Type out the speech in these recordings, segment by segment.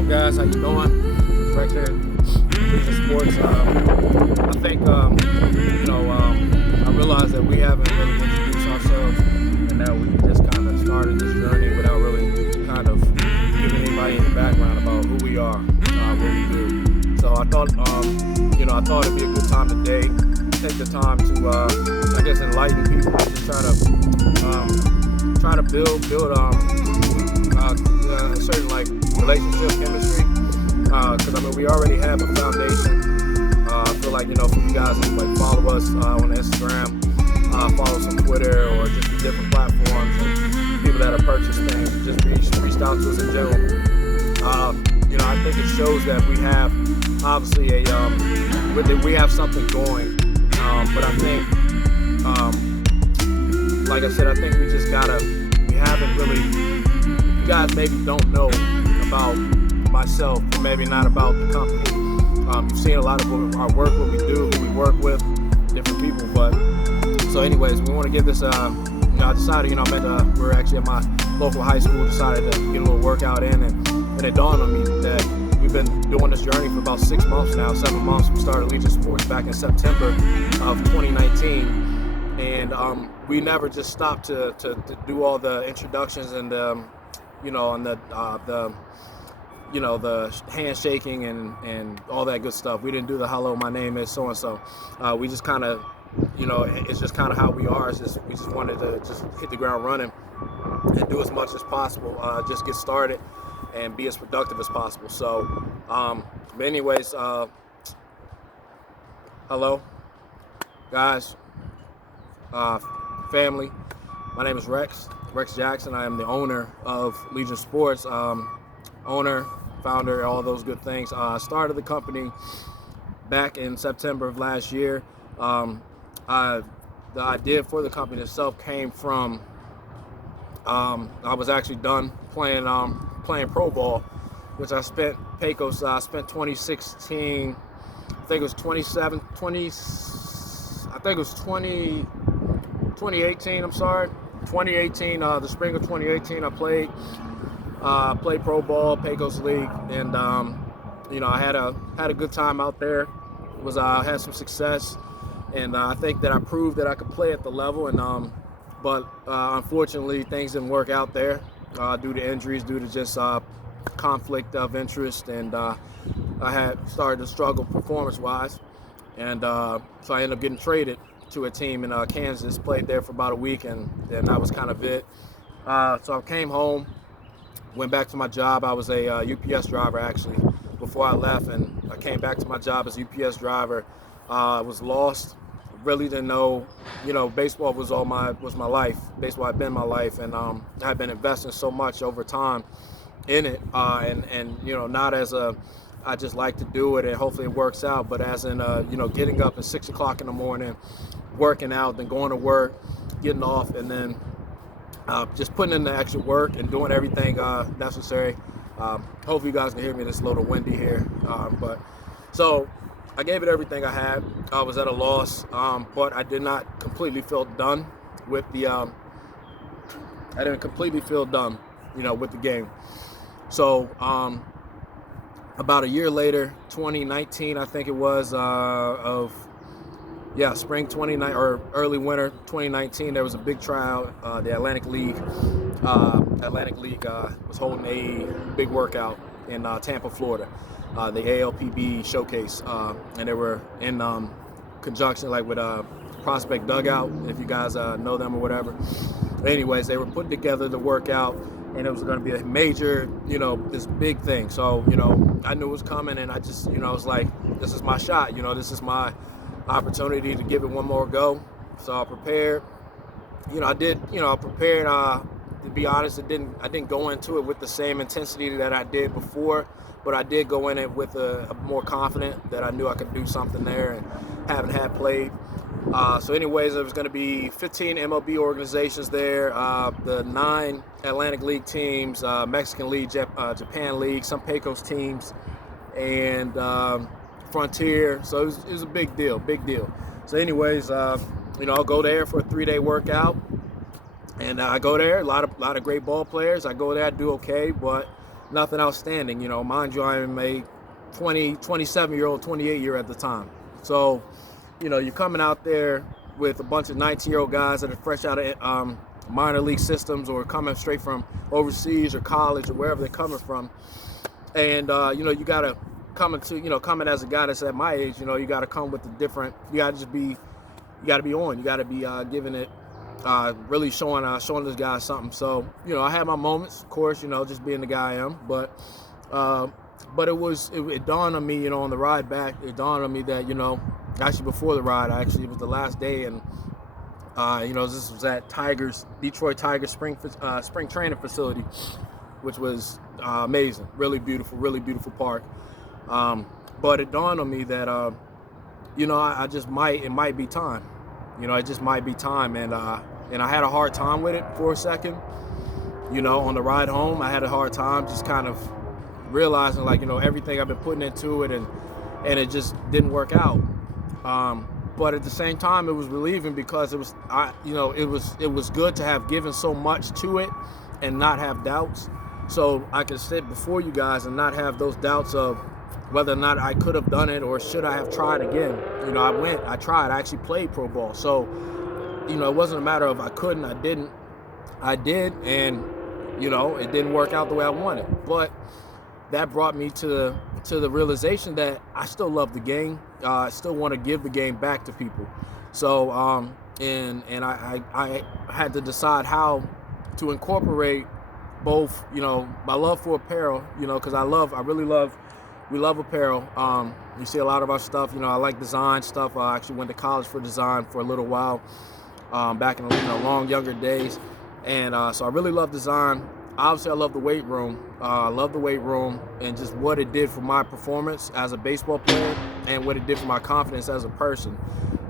up, guys? How you doing? Right there, Legion Sports. I think I realized that we haven't really introduced ourselves, and that we just kind of started this journey without really kind of giving anybody any background about who we are, what we do. So I thought, I thought it'd be a good time today. Take the time to, I guess, enlighten people, just try to build a certain like relationship chemistry, because I mean we already have a foundation. I feel like for you guys to like follow us on Instagram, follow us on Twitter, or just different platforms, and people that have purchased things, just reached out to us in general. I think it shows that we have obviously we have something going, but I think like I said, I think we haven't really, you guys maybe don't know about myself, or maybe not about the company. You've seen a lot of our work, what we do, who we work with, different people. But so anyways, we want to give this, I decided, we're actually at my local high school, decided to get a little workout in, and it dawned on me that we've been doing this journey for about 6 months now, 7 months. We started Legion Sports back in September of 2019. And we never just stopped to do all the introductions and the handshaking and all that good stuff. We didn't do the hello, my name is so and so. We just kind of, it's just kind of how we are. We just wanted to just hit the ground running and do as much as possible. Just get started and be as productive as possible. So, but anyways, hello, guys. Family, my name is Rex Jackson. I am the owner of Legion Sports, owner, founder, all those good things. I started the company back in September of last year. The idea for the company itself came from, I was actually done playing pro ball, which I spent Pecos. I spent 2016, I think it was 2018, I'm sorry. 2018, the spring of 2018, I played pro ball, Pecos League, and I had a good time out there. Had some success, and I think that I proved that I could play at the level. And but unfortunately, things didn't work out there due to injuries, due to just conflict of interest, and I had started to struggle performance-wise, and so I ended up getting traded to a team in Kansas, played there for about a week, and then that was kind of it. So I came home, went back to my job. I was a UPS driver actually before I left, and I came back to my job as a UPS driver. I was lost, really didn't know, baseball was my life. Baseball had been my life, and I've been investing so much over time in it, and not as I just like to do it and hopefully it works out, but as in getting up at 6 o'clock in the morning, working out, then going to work, getting off, and then just putting in the extra work and doing everything necessary. Hopefully you guys can hear me. It's a little windy here, but so I gave it everything I had. I was at a loss, but I did not completely feel done with the with the game. So about a year later, 2019, I think it was, spring 2019 or early winter 2019, there was a big tryout. The Atlantic League was holding a big workout in Tampa, Florida, the ALPB showcase, and they were in conjunction with Prospect Dugout, if you guys know them or whatever. Anyways, they were putting together the workout, and it was going to be a major, this big thing. So, I knew it was coming, and I just, I was like, this is my shot, this is my opportunity to give it one more go. So I prepared, I prepared, to be honest, I didn't go into it with the same intensity that I did before, but I did go in it with a more confident that I knew I could do something there, and haven't had played. So anyways, there was going to be 15 MLB organizations there, the 9 Atlantic League teams, Mexican League, Japan League, some Pecos teams, and Frontier. So it was a big deal. So anyways, I'll go there for a 3-day workout, and I go there, a lot of great ball players. I go there, I do okay, but nothing outstanding. Mind you, I am a 27-year-old, 28-year at the time. So, you're coming out there with a bunch of 19-year-old guys that are fresh out of minor league systems or coming straight from overseas or college or wherever they're coming from. And, you got to coming as a guy that's at my age, you got to come with you got to be on. You got to be giving it, really showing this guy something. So, I had my moments, of course, just being the guy I am. But it dawned on me, on the ride back, it dawned on me that, actually before the ride, it was the last day. And, this was at Detroit Tigers spring training facility, which was amazing, really beautiful park. But it dawned on me that, it might be time. It just might be time. And I had a hard time with it for a second. On the ride home, I had a hard time just kind of realizing, like, everything I've been putting into it, and it just didn't work out. But at the same time, it was relieving because it was good to have given so much to it and not have doubts. So I could sit before you guys and not have those doubts of whether or not I could have done it or should I have tried again. I tried. I actually played pro ball. So, it wasn't a matter of I couldn't, I didn't. I did, and, it didn't work out the way I wanted. But that brought me to the realization that I still love the game. I still want to give the game back to people. So, and I had to decide how to incorporate both, my love for apparel, because we love apparel. You see a lot of our stuff. I like design stuff. I actually went to college for design for a little while, back in long younger days. And so I really love design. Obviously, I love the weight room. I love the weight room and just what it did for my performance as a baseball player and what it did for my confidence as a person.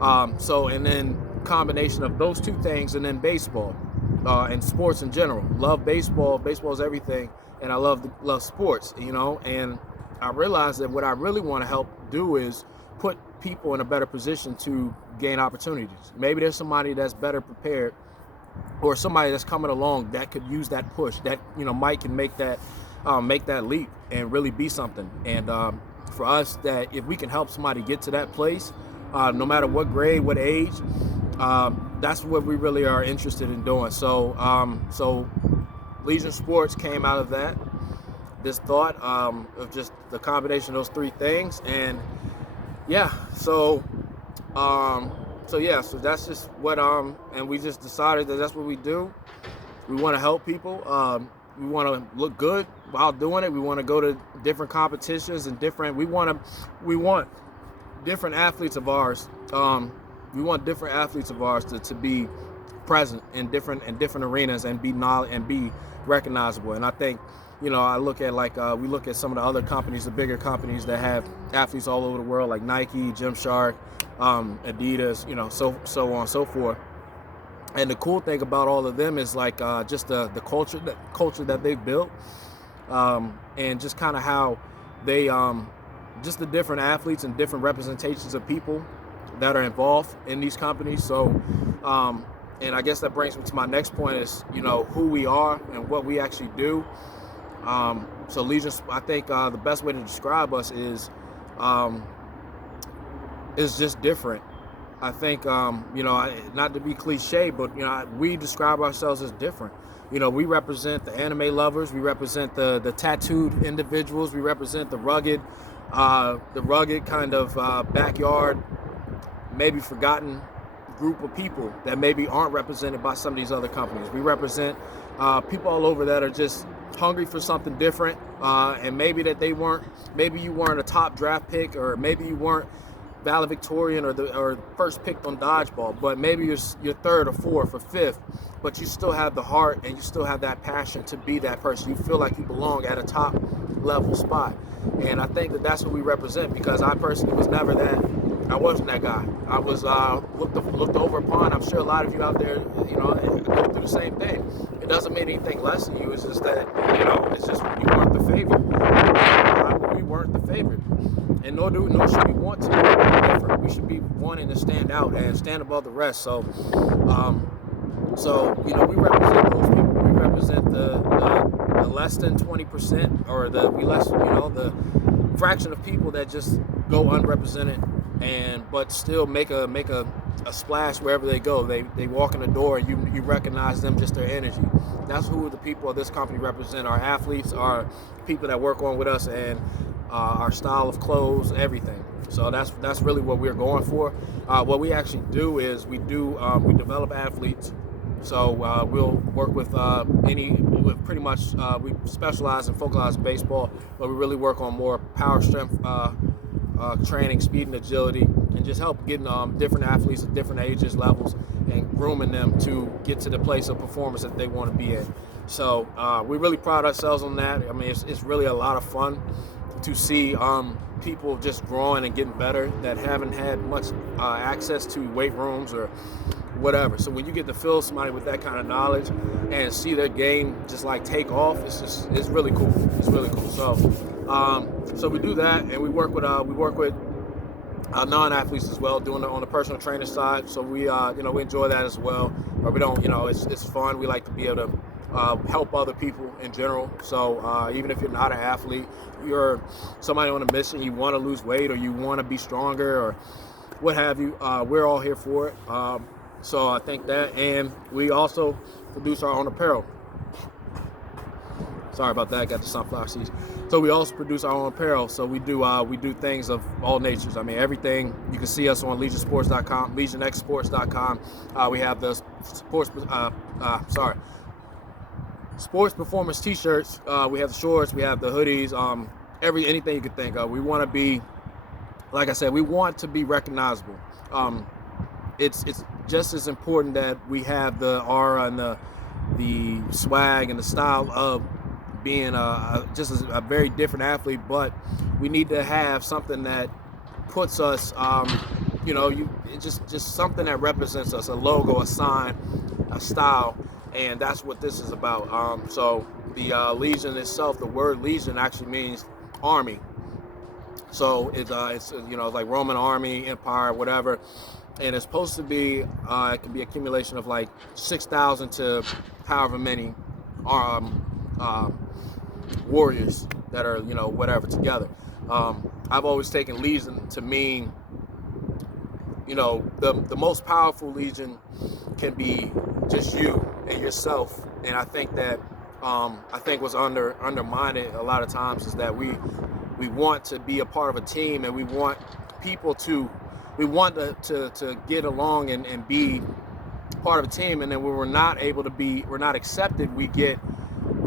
And then combination of those two things, and then baseball and sports in general. Love baseball. Baseball is everything, and I love sports. And I realized that what I really want to help do is put people in a better position to gain opportunities. Maybe there's somebody that's better prepared, or somebody that's coming along that could use that push, that Mike can make that leap and really be something. And for us, that if we can help somebody get to that place, no matter what grade, what age, that's what we really are interested in doing. So Legion Sports came out of that. This thought of just the combination of those three things, and so that's just what and we just decided that that's what we do. We want to help people. We want to look good while doing it. We want to go to different competitions and we want different athletes of ours. We want different athletes of ours to be present in different arenas and be recognizable. And I think, I look at we look at some of the other companies, the bigger companies that have athletes all over the world, like Nike, Gymshark, Adidas, so on and so forth. And the cool thing about all of them is just the culture that they've built, and just kind of how they just the different athletes and different representations of people that are involved in these companies. So, and I guess that brings me to my next point is, who we are and what we actually do. So Legion, I think the best way to describe us is just different. I think, not to be cliche, but, we describe ourselves as different. We represent the anime lovers. We represent the tattooed individuals. We represent the rugged kind of backyard, maybe forgotten group of people that maybe aren't represented by some of these other companies. We represent people all over that are just hungry for something different, and maybe you weren't a top draft pick, or maybe you weren't valedictorian or first picked on dodgeball, but maybe you're third or fourth or fifth, but you still have the heart and you still have that passion to be that person. You feel like you belong at a top level spot, and I think that that's what we represent, because I personally was never that. I wasn't that guy. I was looked over upon. I'm sure a lot of you out there, go through the same thing. It doesn't mean anything less than you. It's just that, it's just you weren't the favorite. We weren't the favorite, and nor should we want to be different. We should be wanting to stand out and stand above the rest. So, we represent those people. We represent the less less than 20%, or the fraction of people that just go unrepresented but still make a splash wherever they go. They walk in the door and you recognize them, just their energy. That's who the people of this company represent. Our athletes, our people that work on with us, and our style of clothes, everything. So that's really what we're going for. What we actually do is we develop athletes. So we'll work with pretty much, we specialize and focalize in baseball, but we really work on more power, strength training, speed and agility, and just help getting different athletes at different ages, levels, and grooming them to get to the place of performance that they want to be in. So we really pride ourselves on that. I mean, it's really a lot of fun to see people just growing and getting better that haven't had much access to weight rooms or whatever. So when you get to feel somebody with that kind of knowledge and see their game just like take off, it's really cool. It's really cool. So we do that, and we work with non-athletes as well, doing it on the personal trainer side. So we we enjoy that as well. But we don't, it's fun. We like to be able to help other people in general. So even if you're not an athlete, you're somebody on a mission, you want to lose weight or you want to be stronger or what have you, we're all here for it. So I think that, and we also produce our own apparel. Sorry about that, got the sunflower seeds. So we also produce our own apparel. So we do things of all natures. I mean, everything. You can see us on legionsports.com, legionxsports.com. We have the sports performance t-shirts. We have the shorts, we have the hoodies, anything you can think of. We want to be, like I said, we want to be recognizable. It's just as important that we have the aura and the swag and the style of being just a very different athlete, but we need to have something that puts us, just something that represents us, a logo, a sign, a style, and that's what this is about. So the Legion itself, the word Legion actually means army. So it's like Roman army, empire, whatever. And it's supposed to be, it can be accumulation of like 6,000 to however many warriors that are, whatever, together. I've always taken Legion to mean, the most powerful Legion can be just you and yourself. And I think that, what's undermined a lot of times is that we want to be a part of a team, and we want people to get along and be part of a team, and then when we're not accepted, we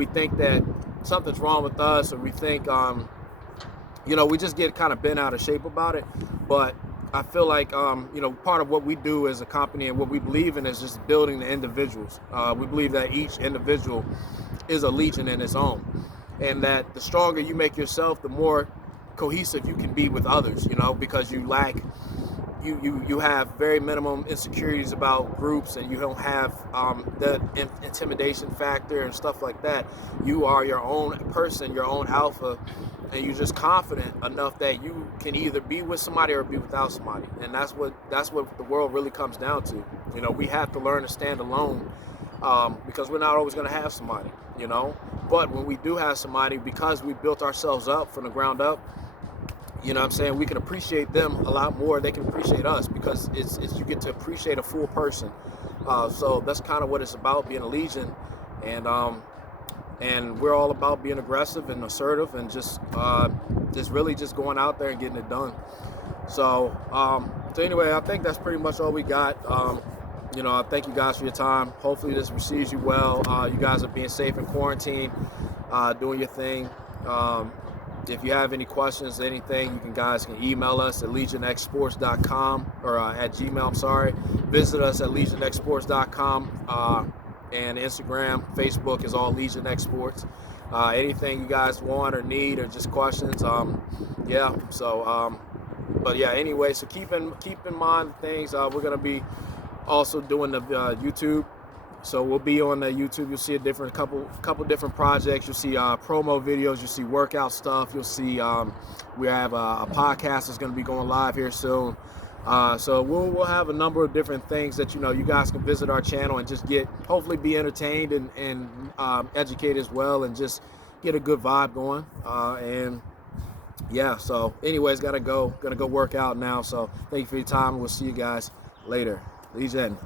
think that something's wrong with us, or we think we just get kind of bent out of shape about it. But I feel like part of what we do as a company and what we believe in is just building the individuals. We believe that each individual is a legion in its own, and that the stronger you make yourself, the more cohesive you can be with others, because you have very minimum insecurities about groups, and you don't have the intimidation factor and stuff like that. You are your own person, your own alpha, and you're just confident enough that you can either be with somebody or be without somebody. And that's what the world really comes down to. We have to learn to stand alone, because we're not always going to have somebody, But when we do have somebody, because we built ourselves up from the ground up, we can appreciate them a lot more. They can appreciate us, because it's you get to appreciate a full person. So that's kind of what it's about, being a Legion. And we're all about being aggressive and assertive, and just really just going out there and getting it done. So anyway, I think that's pretty much all we got. I thank you guys for your time. Hopefully this receives you well. You guys are being safe in quarantine, doing your thing. If you have any questions, anything, you guys can email us at legionxsports.com or at Gmail, I'm sorry. Visit us at legionxsports.com, and Instagram, Facebook is all Legion X Sports. Anything you guys want or need, or just questions, but yeah, anyway, so keep in mind things. We're going to be also doing the YouTube. So we'll be on the YouTube. You'll see a couple different projects. You'll see promo videos. You'll see workout stuff. You'll see we have a podcast that's going to be going live here soon. So we'll have a number of different things that you guys can visit our channel and just hopefully be entertained and educated as well, and just get a good vibe going. And yeah, so anyways, gonna go work out now. So thank you for your time. We'll see you guys later. Legend.